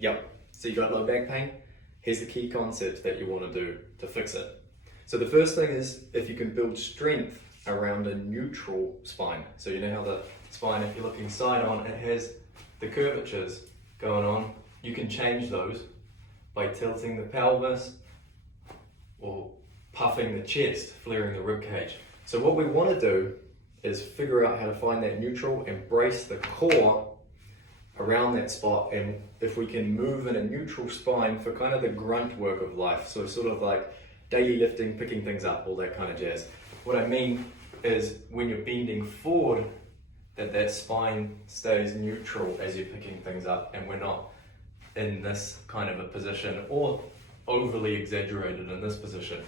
Yep, so you got low back pain? Here's the key concepts that you want to do to fix it. So the first thing is if you can build strength around a neutral spine. So you know how the spine, if you're looking side on, it has the curvatures going on. You can change those by tilting the pelvis or puffing the chest, flaring the rib cage. So what we want to do is figure out how to find that neutral and brace the core around that spot, and if we can move in a neutral spine for kind of the grunt work of life, so sort of like daily lifting, picking things up, all that kind of jazz. What I mean is when you're bending forward, that spine stays neutral as you're picking things up, and we're not in this kind of a position or overly exaggerated in this position.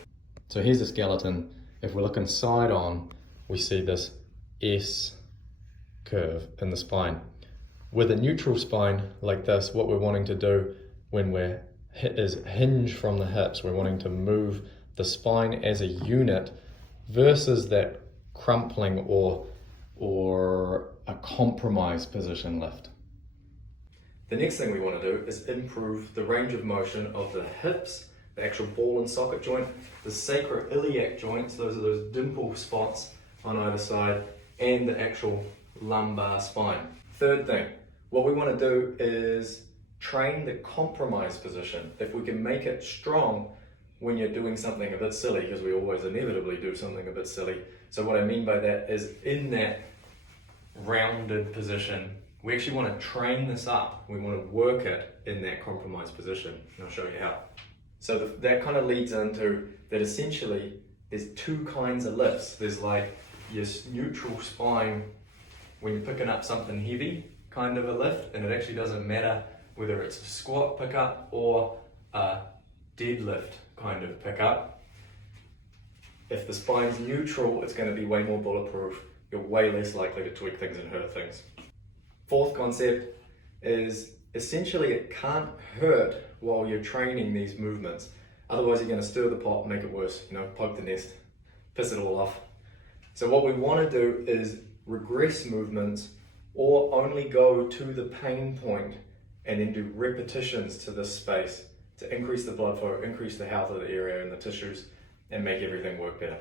So here's the skeleton. If we're looking side on, we see this S curve in the spine. With a neutral spine like this, what we're wanting to do when we're is hinge from the hips. We're wanting to move the spine as a unit versus that crumpling or a compromised position lift. The next thing we want to do is improve the range of motion of the hips, the actual ball and socket joint, the sacroiliac joints, those are those dimple spots on either side, and the actual lumbar spine. Third thing, what we want to do is train the compromised position. If we can make it strong when you're doing something a bit silly, because we always inevitably do something a bit silly. So what I mean by that is in that rounded position, we actually want to train this up. We want to work it in that compromised position, and I'll show you how. So that kind of leads into that essentially there's two kinds of lifts. There's like your neutral spine when you're picking up something heavy kind of a lift, and it actually doesn't matter whether it's a squat pickup or a deadlift kind of pickup. If the spine's neutral, it's going to be way more bulletproof. You're way less likely to tweak things and hurt things. Fourth concept is essentially it can't hurt while you're training these movements. Otherwise you're going to stir the pot and make it worse, poke the nest, piss it all off. So what we want to do is regress movements or only go to the pain point and then do repetitions to this space to increase the blood flow, increase the health of the area and the tissues, and make everything work better.